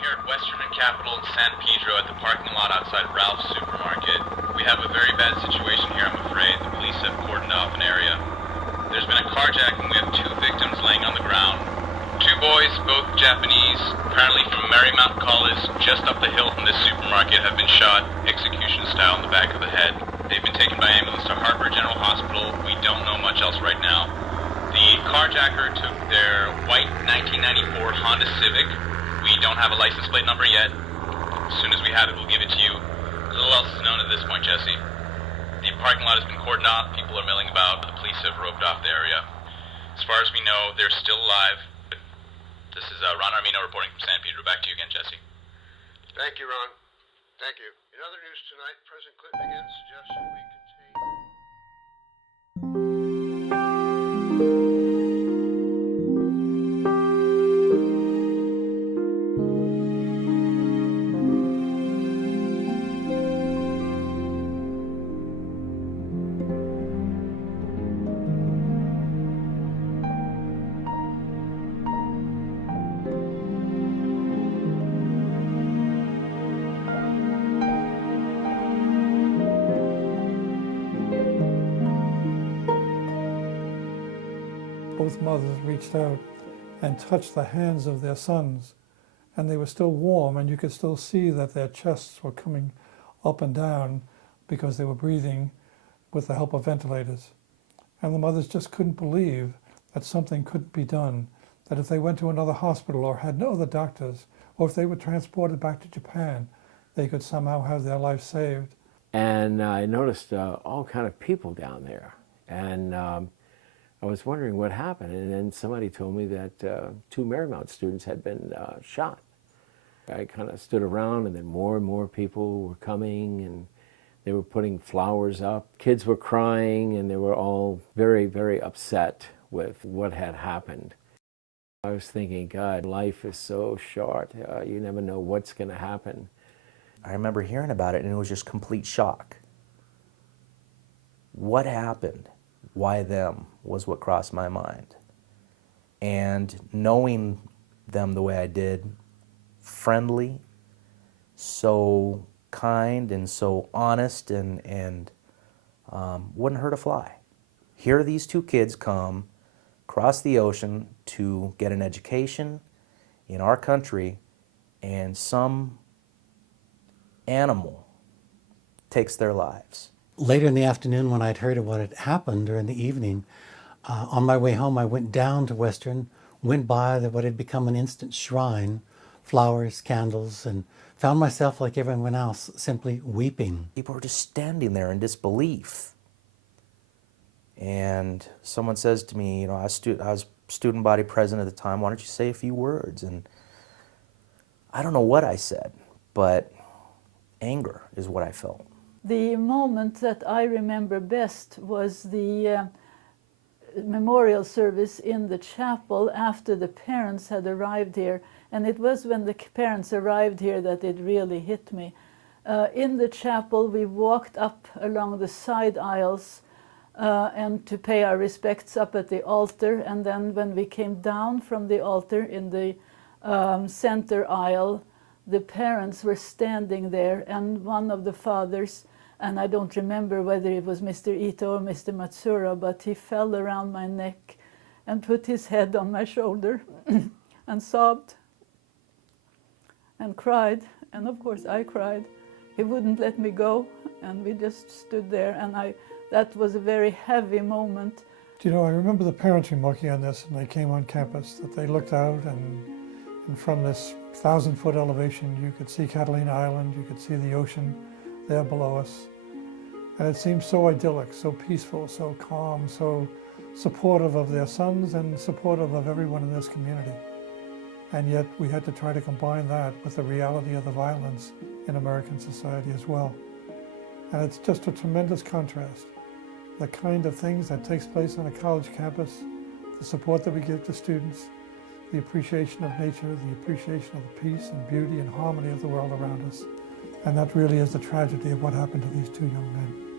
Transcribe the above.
here at Western and Capitol in San Pedro at the parking lot outside Ralph's supermarket. We have a very bad situation here, I'm afraid. The police have cordoned off an area. There's been a carjacking. We have 2 victims laying on the ground. 2 boys, both Japanese, apparently from Marymount College, just up the hill from this supermarket, have been shot execution style in the back of the head. They've been taken by ambulance to Hartford General Hospital. We don't know much else right now. The carjacker took their white 1994 Honda Civic. We don't have a license plate number yet. As soon as we have it, we'll give it to you. Little else is known at this point, Jesse. The parking lot has been cordoned off. People are milling about. The police have roped off the area. As far as we know, they're still alive. This is Ron Armino reporting from San Pedro. Back to you again, Jesse. Thank you, Ron. Thank you. In other news tonight, President Clinton again suggested we contain... Both mothers reached out and touched the hands of their sons, and they were still warm, and you could still see that their chests were coming up and down because they were breathing with the help of ventilators. And the mothers just couldn't believe that something could be done, that if they went to another hospital or had no other doctors, or if they were transported back to Japan, they could somehow have their life saved. And I noticed all kind of people down there, and I was wondering what happened, and then somebody told me that 2 Marymount students had been shot. I kind of stood around, and then more and more people were coming, and they were putting flowers up. Kids were crying, and they were all very, very upset with what had happened. I was thinking, God, life is so short. You never know what's going to happen. I remember hearing about it, and it was just complete shock. What happened? Why them was what crossed my mind. And knowing them the way I did, friendly, so kind and so honest, and wouldn't hurt a fly. Here these 2 kids come across the ocean to get an education in our country, and some animal takes their lives. Later in the afternoon, when I'd heard of what had happened during the evening, on my way home I went down to Western, went by what had become an instant shrine, flowers, candles, and found myself like everyone else, simply weeping. People were just standing there in disbelief. And someone says to me, you know, I was student body president at the time, why don't you say a few words? And I don't know what I said, but anger is what I felt. The moment that I remember best was the memorial service in the chapel after the parents had arrived here. And it was when the parents arrived here that it really hit me. In the chapel, we walked up along the side aisles and to pay our respects up at the altar. And then when we came down from the altar in the center aisle, the parents were standing there, and one of the fathers, and I don't remember whether it was Mr. Ito or Mr. Matsuura, but he fell around my neck and put his head on my shoulder and sobbed and cried. And of course I cried. He wouldn't let me go, and we just stood there, and that was a very heavy moment. You know, I remember the parents remarking on this, and they came on campus, that they looked out, and from this 1,000-foot elevation, you could see Catalina Island, you could see the ocean there below us. And it seemed so idyllic, so peaceful, so calm, so supportive of their sons and supportive of everyone in this community. And yet we had to try to combine that with the reality of the violence in American society as well. And it's just a tremendous contrast. The kind of things that takes place on a college campus, the support that we give to students, the appreciation of nature, the appreciation of the peace and beauty and harmony of the world around us. And that really is the tragedy of what happened to these 2 young men.